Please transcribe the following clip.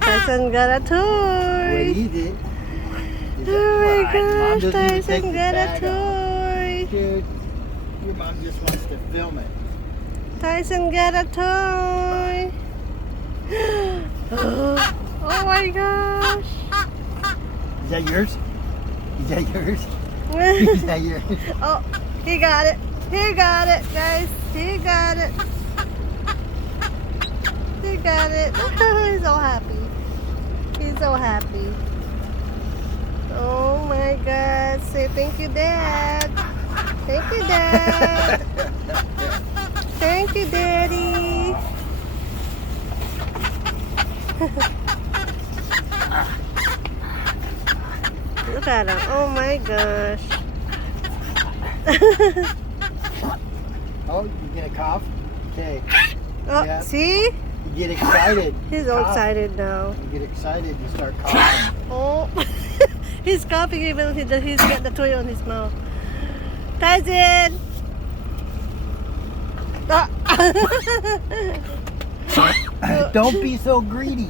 Tyson got a What toy. eat it? Oh my Mom gosh, doesn't even take Tyson the got a tag off. toy. Dude, your mom just wants to film it. Tyson got a toy. Oh my gosh. Is that yours? Is that yours? Is that yours? Oh, he got it. He got it, guys. He got it. He got it. He's so happy. He's so happy. Oh my God. Say thank you, Dad. Thank you, Dad. Thank you, Daddy. Look at him. Oh my gosh. Oh, you get a cough? Okay. Oh, Yeah. see? You get excited. He's all excited now. You get excited, you start coughing. Oh, he's coughing even if he's got the toy on his mouth. Tyson! Ah. Don't be so greedy.